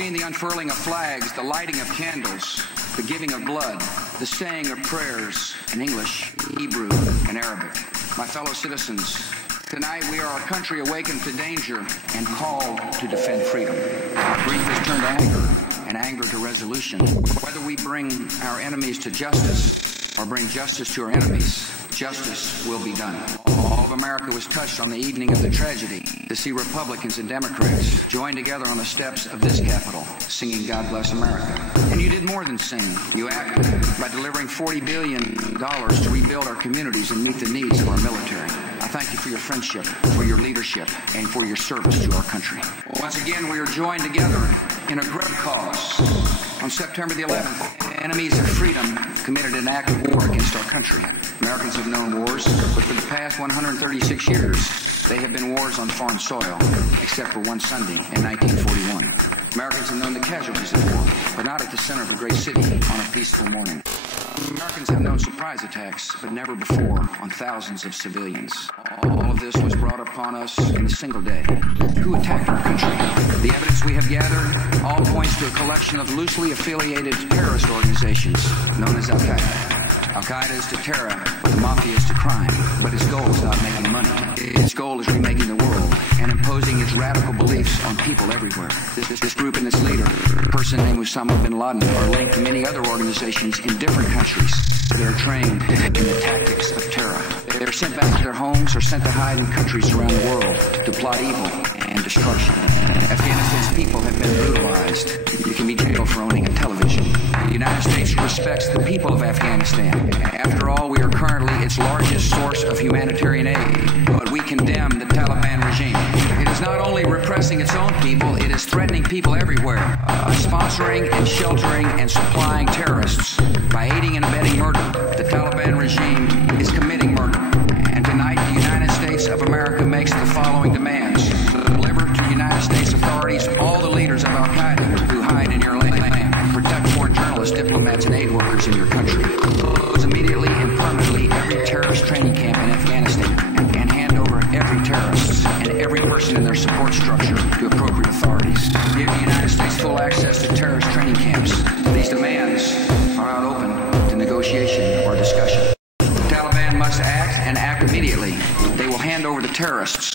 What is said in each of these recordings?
seen the unfurling of flags, the lighting of candles, the giving of blood, the saying of prayers in English, Hebrew, and Arabic. My fellow citizens, tonight we are a country awakened to danger and called to defend freedom. Our grief is turned to anger, and anger to resolution. Whether we bring our enemies to justice or bring justice to our enemies, justice will be done. All of America was touched on the evening of the tragedy to see Republicans and Democrats join together on the steps of this Capitol, singing God Bless America. And you did more than sing. You acted by delivering $40 billion to rebuild our communities and meet the needs of our military. I thank you for your friendship, for your leadership, and for your service to our country. Once again, we are joined together in a great cause. On September the 11th, enemies of freedom committed an act of war against our country. Americans have known wars, but for the past 136 years, they have been wars on foreign soil, except for one Sunday in 1941. Americans have known the casualties of war, but not at the center of a great city on a peaceful morning. Americans have known surprise attacks, but never before on thousands of civilians. All of this was brought upon us in a single day. Who attacked our country? The evidence we have gathered all points to a collection of loosely affiliated terrorist organizations known as Al-Qaeda. Al-Qaeda is to terror what the mafia is to crime, but its goal is not making money. Its goal is remaking the world and imposing its radical beliefs on people everywhere. This group and its leader, a person named Osama bin Laden, are linked to many other organizations in different countries. They are trained in the tactics of terror. They are sent back to their homes or sent to hide in countries around the world to plot evil and destruction. Afghanistan's people have been brutalized. You can be jailed for owning a television. The United States respects the people of Afghanistan. After all, we are currently its largest source of humanitarian aid, but we condemn the Taliban regime. It is not only repressing its own people, it is threatening people everywhere, sponsoring and sheltering and supplying terrorists by aiding and abetting murder. The Taliban regime is committing murder. And tonight, the United States of America makes the following demands. Deliver to the United States authorities all the leaders of Al-Qaeda who hide in your land. Protect foreign journalists, diplomats, and aid workers in your country. Close immediately and permanently every terrorist training camp in Afghanistan and hand over every terrorist and every person in their support structure to appropriate authorities. Give the United States full access to terrorist training camps. These demands are not open to negotiation or discussion. The Taliban must act and act immediately. They will hand over the terrorists,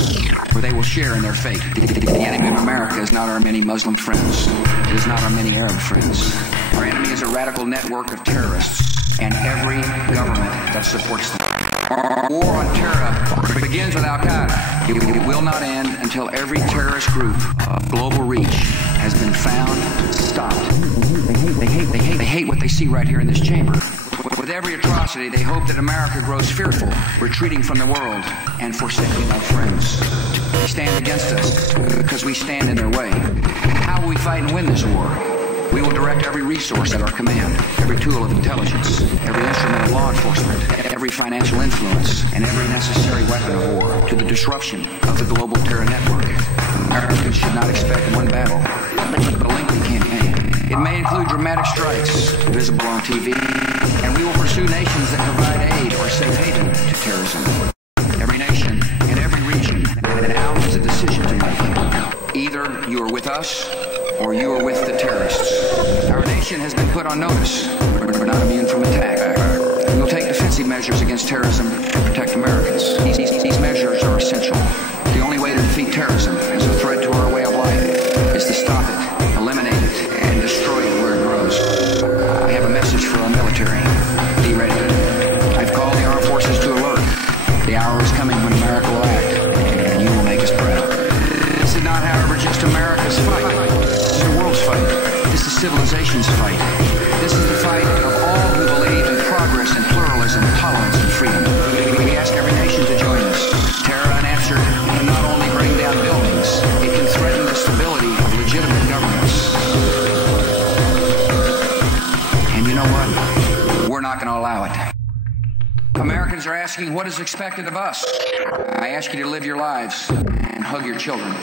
or they will share in their fate. The enemy of America is not our many Muslim friends. It is not our many Arab friends. Our enemy is a radical network of terrorists and every government that supports them. Our war on terror begins with Al-Qaeda. It will not end until every terrorist group of global reach has been found, stopped. They hate what they see right here in this chamber. With every atrocity, they hope that America grows fearful, retreating from the world and forsaking our friends. They stand against us because we stand in their way. How will we fight and win this war? We will direct every resource at our command, every tool of intelligence, every instrument of law enforcement, every financial influence, and every necessary weapon of war to the disruption of the global terror network. Americans should not expect one battle, but a lengthy campaign. It may include dramatic strikes, visible on TV, and we will pursue nations that provide aid or safe haven to terrorism. Every nation and every region now has a decision to make. Either you are with us, or you are with the terrorists. Our nation has been put on notice. We're not immune from attack. We will take defensive measures against terrorism to protect Americans. These measures are essential. The only way to defeat terrorism as a threat to our way of life is to stop it, eliminate it, and destroy it where it grows. I have a message for our military. Be ready. I've called the armed forces to alert. The hour is coming when America will act, and you will make us proud. This is not, however, just America's fight. This is the world's fight. This is civilization's fight. This is the fight of all who believe in progress and pluralism, tolerance and freedom. We ask every nation to join us. Terror unanswered can not only bring down buildings, it can threaten the stability of legitimate governments. And you know what? We're not going to allow it. Americans are asking what is expected of us. I ask you to live your lives and hug your children.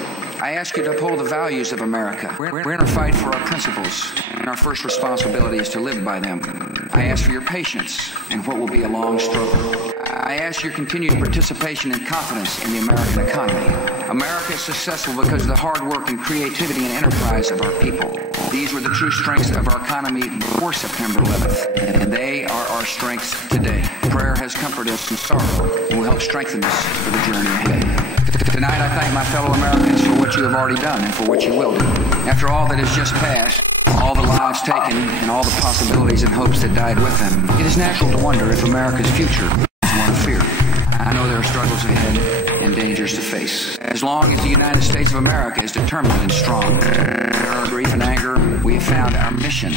I ask you to uphold the values of America. We're in a fight for our principles, and our first responsibility is to live by them. I ask for your patience in what will be a long struggle. I ask your continued participation and confidence in the American economy. America is successful because of the hard work and creativity and enterprise of our people. These were the true strengths of our economy before September 11th, and they are our strengths today. Prayer has comforted us in sorrow and will help strengthen us for the journey ahead. Tonight, I thank my fellow Americans for what you have already done and for what you will do. After all that has just passed, all the lives taken, and all the possibilities and hopes that died with them, it is natural to wonder if America's future is one of fear. I know there are struggles ahead and dangers to face. As long as the United States of America is determined and strong, in our grief and anger, we have found our mission.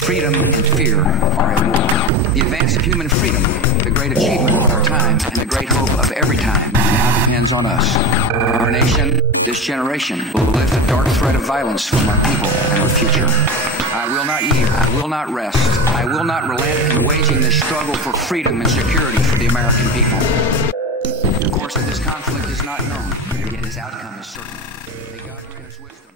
Freedom and fear are at war. The advance of human freedom, the great achievement of our time, and the great hope of every time, now depends on us. Our nation, this generation, will lift the dark threat of violence from our people and our future. I will not yield. I will not rest. I will not relent in waging this struggle for freedom and security for the American people. The course of this conflict is not known, yet its outcome is certain. May God grant us wisdom.